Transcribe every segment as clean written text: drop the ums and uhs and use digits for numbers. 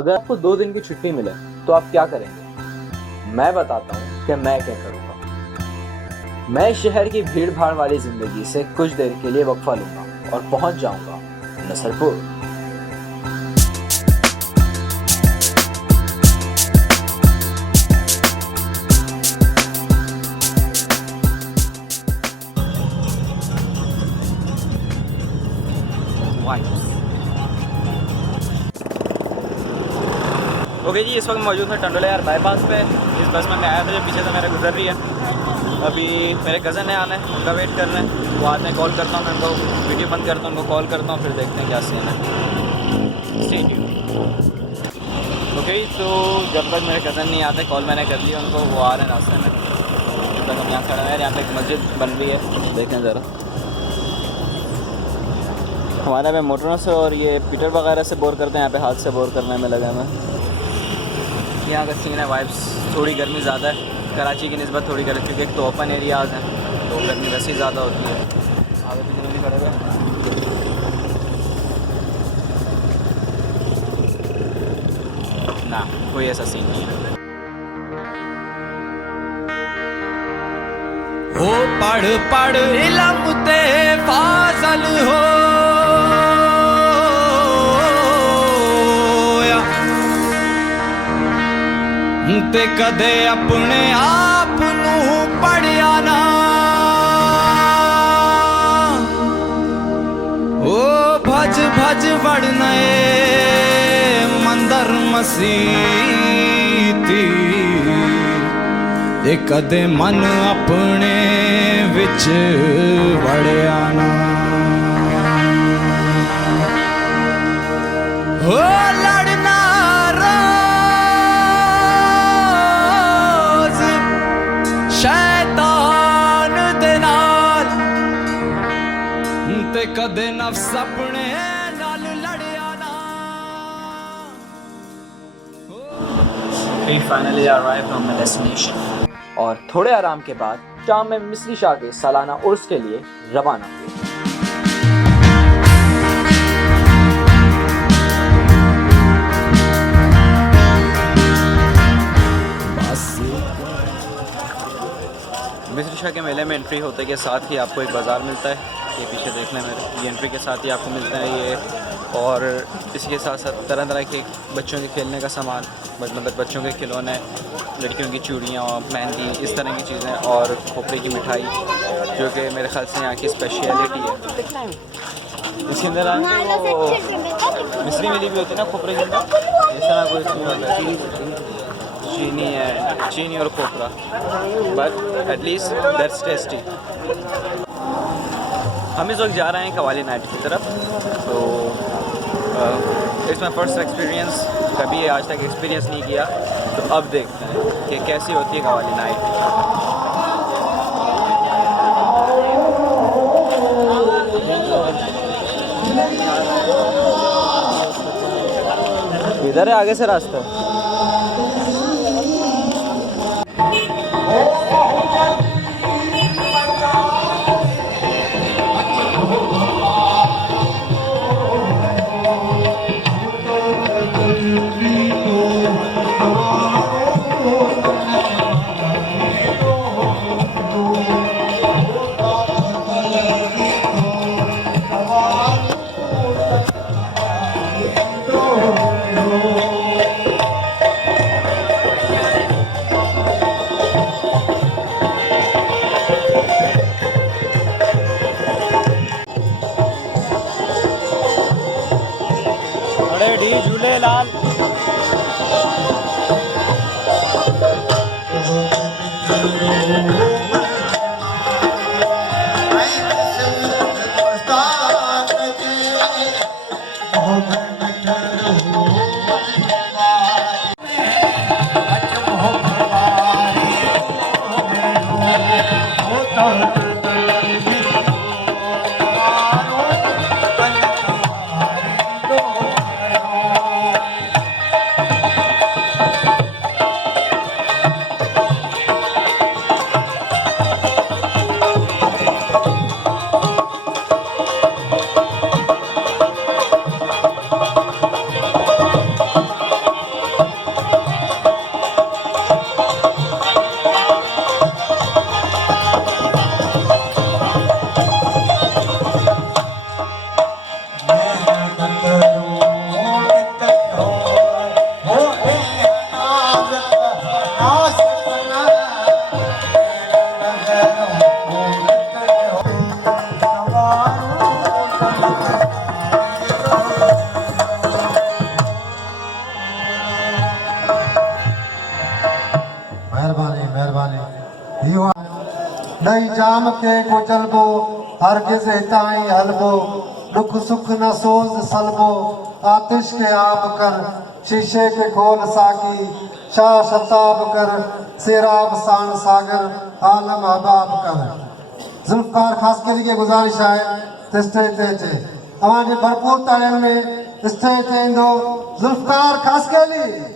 अगर आपको 2 दिन की छुट्टी मिले तो आप क्या करेंगे? मैं बताता हूँ कि मैं क्या करूँगा। मैं शहर की भीड़ भाड़ वाली जिंदगी से कुछ देर के लिए वक्फा लूंगा और पहुंच जाऊंगा नसरपुर। ओके जी, इस वक्त मौजूद है टंडोला यार बाईपास पे। इस बस में मैं आया था जो पीछे से मेरे गुजर रही है। अभी मेरे कज़न ने आना है, उनका वेट कर रहे हैं। वो आते हैं, कॉल करता हूँ मैं उनको, वीडियो बंद करता हूँ, उनको कॉल करता हूँ, फिर देखते हैं क्या सीन है। ओके, तो जब तक मेरे कज़न नहीं आते, कॉल मैंने कर लिया उनको, वो आ रहे हैं रास्ते में। जब तक हम यहाँ खड़े हैं, यहाँ पे एक मस्जिद बन रही है, देखें ज़रा। हमारे में मोटरों से और ये पीटर वगैरह से बोर करते हैं, यहाँ पे हाथ से बोर करने में लगा मैं। यहाँ का सीन है, वाइब्स थोड़ी गर्मी ज़्यादा है कराची की निस्बत, थोड़ी गर्मी, क्योंकि एक तो ओपन एरियाज़ हैं तो गर्मी वैसे ही ज़्यादा होती है। आगे पीछे नहीं खड़े हुए ना, कोई ऐसा सीन नहीं है। ओ पढ़ पढ़ इल्म ते फाज़ल हो ते कदे अपने आप नूं पढ़िया ना। ओ भज भज वड़ने मंदर मसीती ते कदे मन अपने विच वड़िया ना। ओ लड़ना शैतान दे नाल ते कदे नफ्स अपने नाल लड़िया ना। We finally arrived on my destination. और थोड़े आराम के बाद शाम में मिस्री शाह के सालाना उर्स के लिए रवाना हुए। मिस्री शाह के मेले में एंट्री होते के साथ ही आपको एक बाज़ार मिलता है, ये पीछे देखने में, ये एंट्री के साथ ही आपको मिलता है ये। और इसके साथ साथ तरह तरह के बच्चों के खेलने का सामान, मतलब बच्चों के खिलौने, लड़कियों की चूड़ियाँ, मेहंदी, इस तरह की चीज़ें, और खोपरे की मिठाई, जो कि मेरे ख्याल से यहाँ की स्पेशलिटी है। इसके अंदर वो मिस्री मिली भी होती है ना खोपरे के अंदर, इस तरह कोई सीन होता है। चीनी है, चीनी और खोपरा, बट एटलीस्ट दैट्स टेस्टी। हम इस वक्त जा रहे हैं कवाली नाइट की तरफ। तो इट्स माई फर्स्ट एक्सपीरियंस, कभी आज तक एक्सपीरियंस नहीं किया, तो अब देखते हैं कि कैसी होती है कवाली नाइट। इधर है आगे से रास्ता। झूलेलाल। नई जाम के को जलबो हरगिज़ हिताई हलबो दुख सुख न सोज सलबो आतिश के आब कर शीशे के खोल साकी शाह शताब कर सेराब सान सागर आलम अबाब कर जुल्फकार खास के लिए गुजारिश है स्टेज ते अचे तव्हांजे भरपूर तालियुनि में स्टेज ते ईंदो जुल्फकार खास के लिए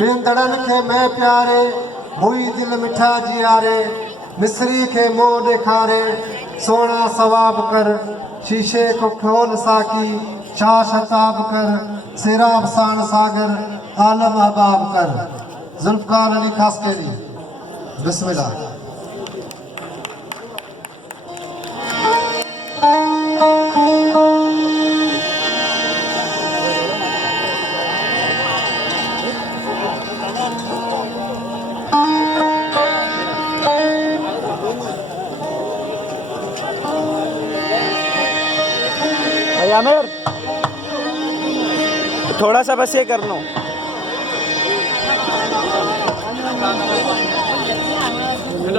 पींदड़न के मैं प्यारे हुई दिल मिठा जियारे मिस्री के मोह ॾेखारे सोना सवाब कर शीशे को खोल साकी शाह शताब कर सिराब साण सागर आलम अबाब कर जुल्फकार अली खास के लिए बिस्मिल्लाह। आमिर थोड़ा सा बस ये कर लो।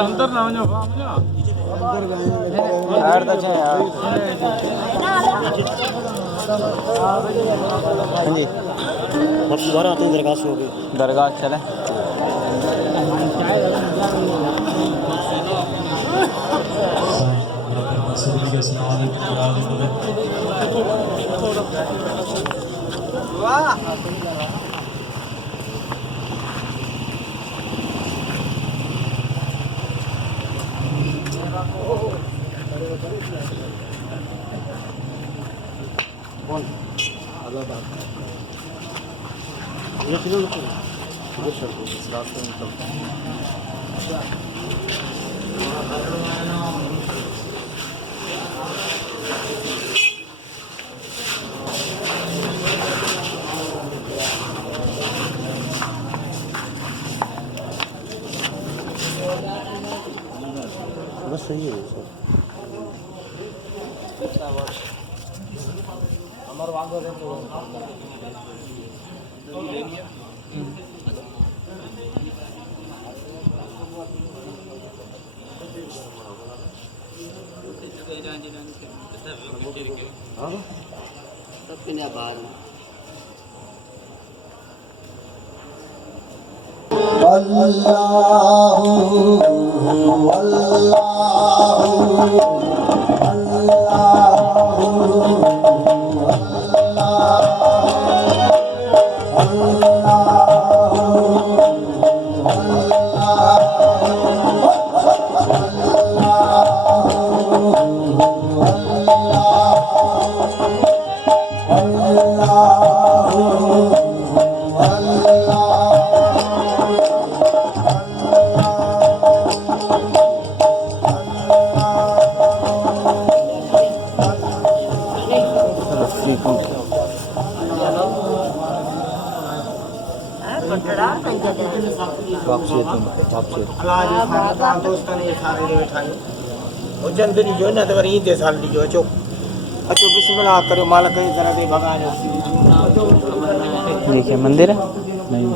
अंदर ना यार हाँ जी दोबारा आते दरगाह से हो गई दरगाह चले बस सही है सर देखिए मंदिर है नहीं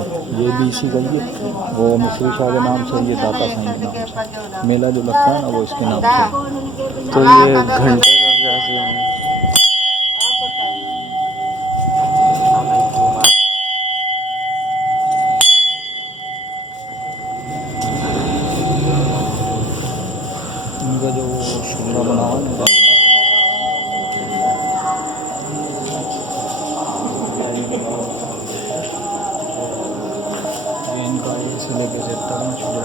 ये भी इसी का ही है वो मिश्री शाह के नाम से ये दाता साईं के नाम से मेला जो लगता है ना वो इसके नाम से। तो ये घंटे का क्या सीन है? इनका जो शुरा बना हुआ है इनका इसे लेके सेक्टर में शुरा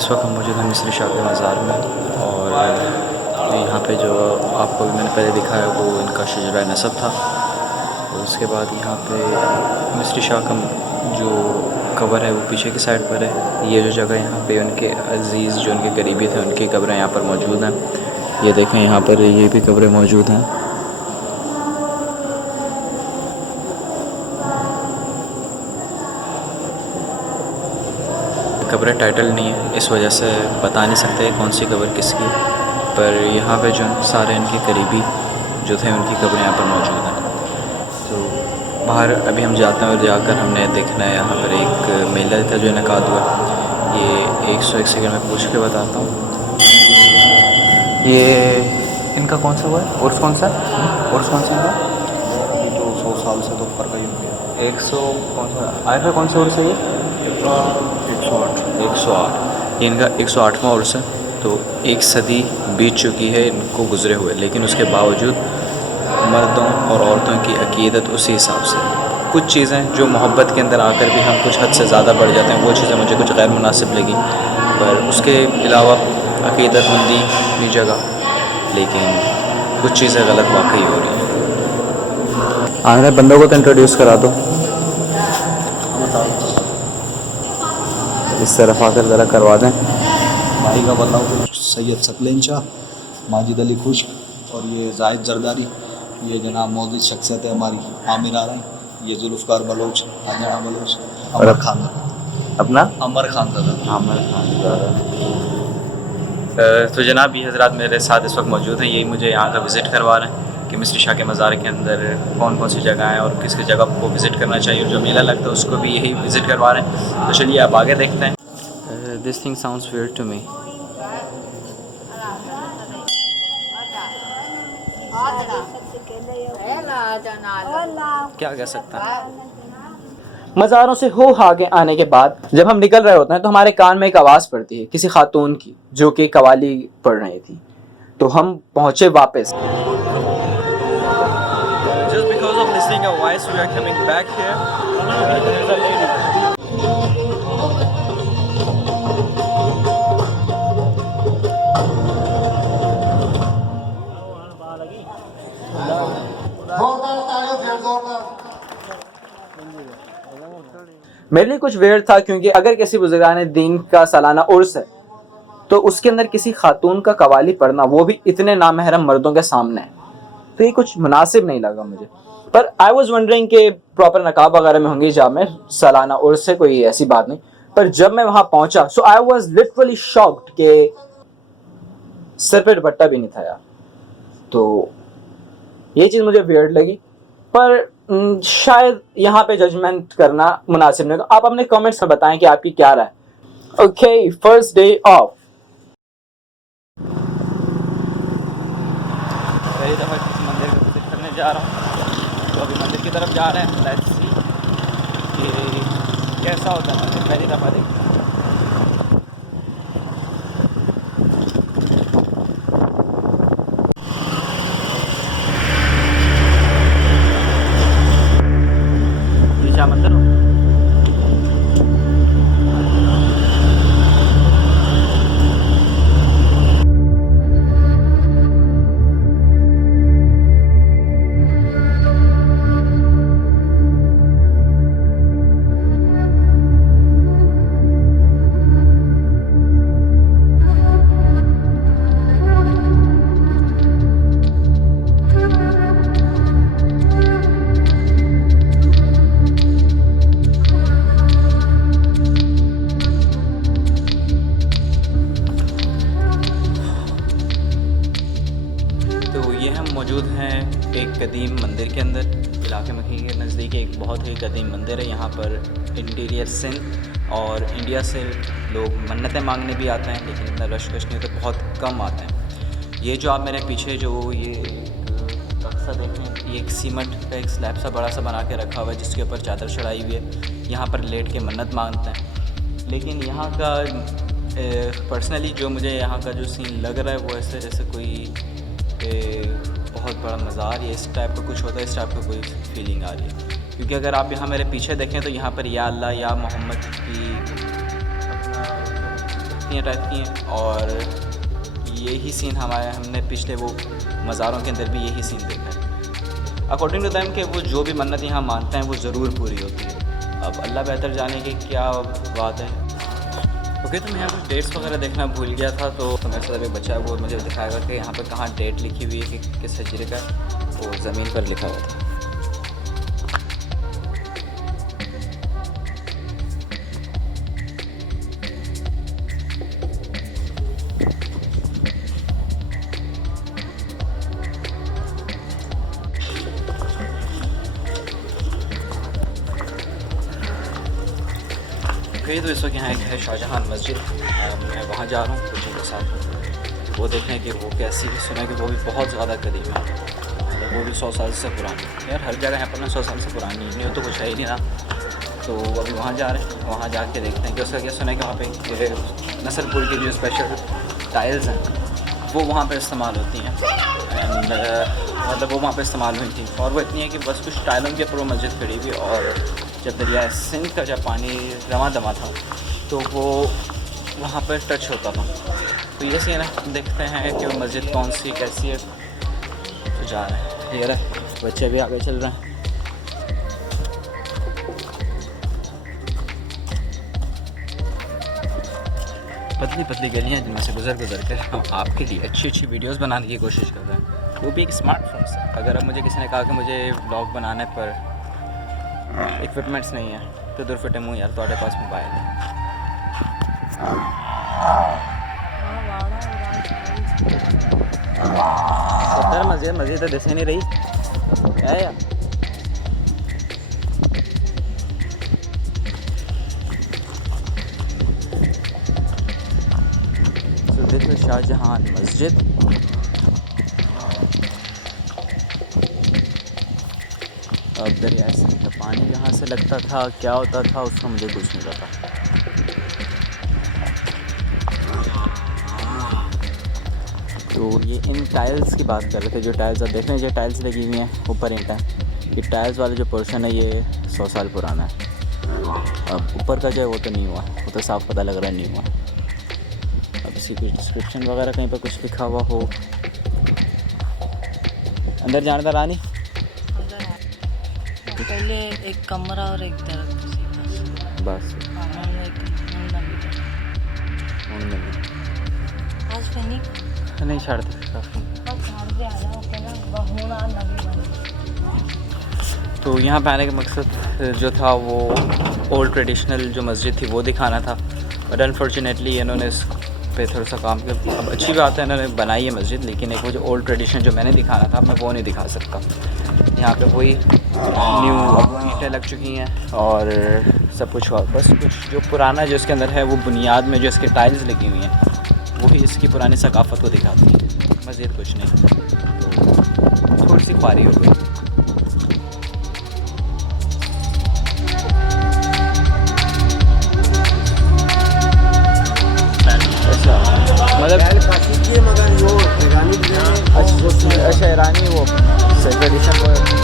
इस वक्त हम मौजूद हैं मिस्री शाह के मज़ार में और यहाँ पे जो आपको भी मैंने पहले दिखाया वो इनका शजरा नसब था। और उसके बाद यहाँ पे मिस्री शाह का जो कब्र है वो पीछे की साइड पर है। ये जो जगह यहाँ पे उनके अजीज़ जो उनके करीबी थे उनकी कब्रें यहाँ पर मौजूद हैं। ये देखें यहाँ पर ये भी कब्रें मौजूद हैं। कब्र टाइटल नहीं है इस वजह से बता नहीं सकते कौन सी कब्र किसकी, पर यहाँ पे जो सारे इनके करीबी जो थे उनकी कब्रें यहाँ पर मौजूद हैं। तो बाहर अभी हम जाते हैं और जाकर हमने देखना है यहाँ पर एक मेला था जो इनकाद हुआ। ये 101 सेकंड में पूछ के बताता हूँ। ये इनका कौन सा हुआ है? उर्स कौन सा है? उर्स कौन सा हुआ? अभी तो 100 साल से तो ऊपर का ही हो गया। 100 कौन सा आया था? कौन सा उर्स है ये? 108। ये इनका 108वां उर्स है। तो एक सदी बीत चुकी है इनको गुज़रे हुए, लेकिन उसके बावजूद मर्दों और औरतों की अकीदत उसी हिसाब से। कुछ चीज़ें जो मोहब्बत के अंदर आकर भी हम कुछ हद से ज़्यादा बढ़ जाते हैं वो चीज़ें मुझे कुछ गैर मुनासिब लगी, पर उसके अलावा अकीदतमंदी अपनी जगह, लेकिन कुछ चीज़ें गलत वाकई हो रही हैं। आने बंदों को तो इंट्रोड्यूस करा दो, इस तरफ आकर ज़रा करवा दें। भाई का बताओ सैयद सकलेन शाह, माजिद अली खुश और ये जाहिद जरदारी, ये जनाब मौजूद शख्सियत है हमारी आमिर आ रहे हैं। ये जुल्फ़कार बलोच, आजना बलोच, अमर खान अपना अमर खान दादा। आमिर खान। तो जनाब ये हज़रात मेरे साथ इस वक्त मौजूद हैं। यही मुझे यहाँ का विज़िट करवा रहे हैं कि मिस्री शाह के मज़ार के अंदर कौन कौन सी जगह हैं और किस किस जगह को विज़िट करना चाहिए, और जो मेला लगता है उसको भी यही विज़िट करवा रहे हैं। तो चलिए आप आगे देखते हैं। This thing sounds weird to me. क्या कह सकते हैं? मज़ारों से हो आगे आने के बाद जब हम निकल रहे होते हैं तो हमारे कान में एक आवाज़ पड़ती है किसी खातून की जो कि कवाली पढ़ रही थी। तो हम पहुँचे वापस। Just because of listening a voice, we are coming back here. There is a lady. मेरे लिए कुछ वेयर था क्योंकि अगर किसी बुजुर्गान दीन का सालाना उर्स है तो उसके अंदर किसी खातून का कवाली पढ़ना, वो भी इतने नामहरम मर्दों के सामने, तो ये कुछ मुनासिब नहीं लगा मुझे। पर आई वॉज वंडरिंग कि प्रॉपर नकाब वगैरह में होंगी जब में सालाना उर्स है, कोई ऐसी बात नहीं। पर जब मैं वहां पहुंचा सो आई वॉज लिटरली शॉक्ड कि सिर पे दुपट्टा भी नहीं था यार। तो ये चीज़ मुझे वियर्ड लगी, पर शायद यहाँ पे जजमेंट करना मुनासिब नहीं। तो आप अपने कमेंट्स में बताएं कि आपकी क्या राय। Okay, first day of. पहली दफ़ा किसी मंदिर का विजिट करने जा रहा हूँ, तो अभी मंदिर की तरफ जा रहे हैं। लेट्स सी कि कैसा होता है मंदिर, पहली दफ़ा देखते हैं। मंदिर हो मौजूद हैं एक कदीम मंदिर के अंदर। इलाके मक्की के नज़दीक एक बहुत ही कदीम मंदिर है। यहाँ पर इंटीरियर सिंध और इंडिया से लोग मन्नतें मांगने भी आते हैं, लेकिन इतना रश नहीं होता, बहुत कम आते हैं। ये जो आप मेरे पीछे जो ये बक्सा देखें, ये एक सीमेंट का एक स्लैब सा बड़ा सा बना के रखा हुआ है जिसके ऊपर चादर चढ़ाई हुई है। यहाँ पर लेट के मन्नत मांगते हैं। लेकिन यहाँ का पर्सनली जो मुझे यहाँ का जो सीन लग रहा है वो ऐसे जैसे कोई बहुत बड़ा मज़ार या इस टाइप का कुछ होता है, इस टाइप का कोई फीलिंग आ रही है। क्योंकि अगर आप यहाँ मेरे पीछे देखें तो यहाँ पर या अल्लाह या मोहम्मद की बस्तियाँ टाइप की हैं, और यही सीन हमने पिछले वो मज़ारों के अंदर भी यही सीन देखा है। अकॉर्डिंग टू दैम कि वो जो भी मन्नत यहाँ मानते हैं वो ज़रूर पूरी होती है। अब अल्लाह बेहतर जाने की क्या बात है। ओके, तो मैं यहाँ कुछ डेट्स वगैरह देखना भूल गया था, तो मेरे साथ एक बच्चा है वो मुझे दिखाएगा कि यहाँ पर कहाँ डेट लिखी हुई है कि किस हजरे का, तो ज़मीन पर लिखा हुआ था। तो इस वक्त यहाँ एक है शाहजहां मस्जिद, मैं वहाँ जा रहा हूँ बच्चों के साथ, वो देखने कि वो कैसी है। सुना कि वो भी बहुत ज़्यादा करीब है, मतलब वो भी 100 साल से पुरानी। यार हर जगह यहाँ पर ना 100 साल से पुरानी नहीं हो तो कुछ है ही नहीं ना। तो अभी वहाँ जा रहे हैं, वहाँ जाके देखते हैं कि उसका क्या सुना है कि वहाँ पे नसलपुर की जो स्पेशल टाइल्स हैं वो वहाँ पर इस्तेमाल होती हैं, एंड मतलब वो वहाँ पर इस्तेमाल हुई थी, और वो इतनी है कि बस कुछ टाइलों के ऊपर वो मस्जिद खड़ी हुई। और जब दरिया सिंध का जब पानी रवा दमा था तो वो वहाँ पर टच होता था। तो ये सीन है, देखते हैं कि वो मस्जिद कौन सी कैसी है। तो जा रहे हैं, ये रहे बच्चे भी आगे चल रहे हैं। पतली पतली गलियाँ जिनमें से गुजर कर हम आपके लिए अच्छी अच्छी वीडियोस बनाने की कोशिश कर रहे हैं, वो भी एक स्मार्टफोन से। अगर अब मुझे किसी ने कहा कि मुझे व्लॉग बनाने पर इक्विपमेंट्स नहीं है तो दूर फिटे मुँह यार, तुम्हारे पास मोबाइल है। सत्तर मस्जिद तो दिसे नहीं रही है यार। So this is शाहजहां मस्जिद। अब दरिया सिंध का पानी कहाँ से लगता था, क्या होता था, उसका मुझे कुछ नहीं पता। तो ये इन टाइल्स की बात कर रहे थे, जो टाइल्स आप देख रहे हैं, जो टाइल्स लगी हुई हैं ऊपर ईंटें, ये टाइल्स वाला जो पोर्शन है ये 100 साल पुराना है। अब ऊपर का जो है वो तो नहीं हुआ, वो तो साफ पता लग रहा है नहीं हुआ। अब इसकी कुछ डिस्क्रिप्शन वगैरह कहीं पर कुछ लिखा हुआ हो। अंदर जाने था रानी, पहले एक कमरा और एक दरख्त थी बस नहीं छाड़ते। तो यहाँ पे आने का मकसद जो था वो ओल्ड ट्रेडिशनल जो मस्जिद थी वो दिखाना था, बट अनफॉर्चुनेटली इन्होंने इस पे थोड़ा सा काम किया। अब अच्छी बात है इन्होंने बनाई है मस्जिद, लेकिन एक वो जो ओल्ड ट्रेडिशन जो मैंने दिखाना था मैं वो नहीं दिखा सकता। यहाँ पे वही न्यू ईंटें लग चुकी हैं और सब कुछ, और बस कुछ जो पुराना जो इसके अंदर है वो बुनियाद में जो इसके टाइल्स लगी हुई हैं वही इसकी पुरानी सकाफ़त को दिखाती है, मज़ीद कुछ नहीं। तो थोड़ी सी ख्वारी हो गई। मतलब अच्छा ईरानी वो ट्रेडिशन